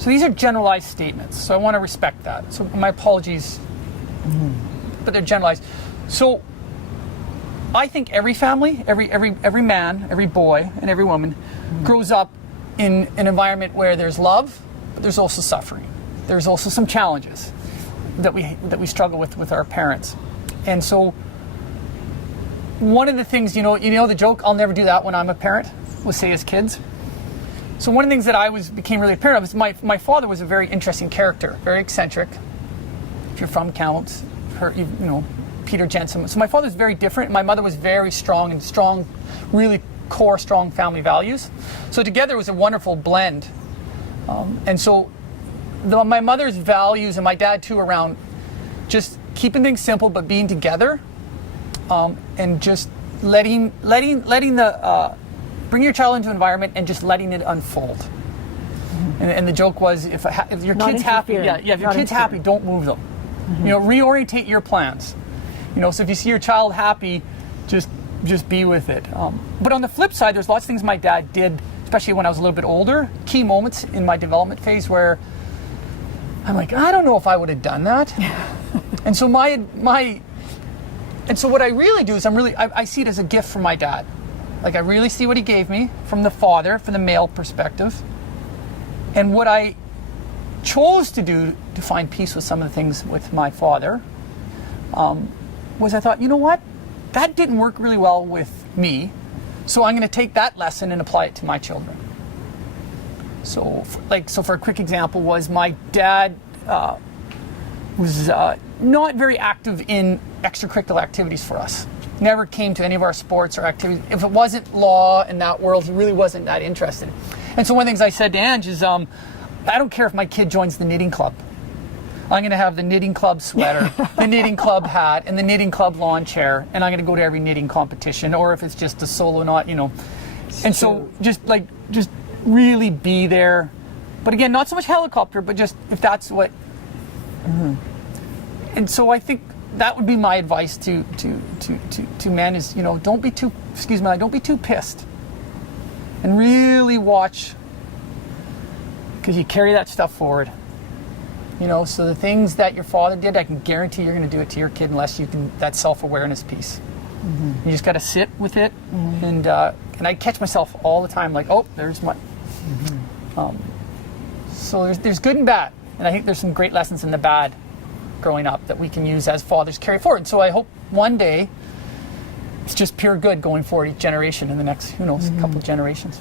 So these are generalized statements, so I want to respect that. So my apologies, but they're generalized. So I think every family, every man, every boy, and every woman grows up in an environment where there's love, but there's also suffering. There's also some challenges that we struggle with our parents. And so one of the things, you know the joke, I'll never do that when I'm a parent, we'll say as kids. So one of the things that became really apparent was my father was a very interesting character, very eccentric. If you're from Kamloops, Peter Jensen. So my father was very different. My mother was very strong, really core, strong family values. So together it was a wonderful blend. And so my mother's values, and my dad too, around just keeping things simple but being together, and just letting the bring your child into an environment and just letting it unfold. And the joke was, if your kid's happy, if your kid's happy, don't move them. Reorientate your plans. So if you see your child happy, just be with it. But on the flip side, there's lots of things my dad did, especially when I was a little bit older, key moments in my development phase where I'm like, I don't know if I would have done that. And so so what I really do is I see it as a gift from my dad. Like, I really see what he gave me from the father, from the male perspective. And what I chose to do to find peace with some of the things with my father was I thought, you know what? That didn't work really well with me. So I'm going to take that lesson and apply it to my children. So for a quick example was my dad was not very active in extracurricular activities for us. Never came to any of our sports or activities. If it wasn't law in that world, he really wasn't that interested. And so one of the things I said to Ange is, I don't care if my kid joins the knitting club. I'm going to have the knitting club sweater, the knitting club hat, and the knitting club lawn chair, and I'm going to go to every knitting competition, or if it's just a solo knot, And so just really be there. But again, not so much helicopter, but just if that's what. And so I think that would be my advice to men is, don't be too pissed, and really watch, because you carry that stuff forward. So the things that your father did, I can guarantee you're going to do it to your kid unless you can, that self-awareness piece. You just got to sit with it, and I catch myself all the time, like, oh, there's my. So there's good and bad, and I think there's some great lessons in the bad growing up that we can use as fathers carry forward. And so I hope one day it's just pure good going forward each generation in the next, couple generations.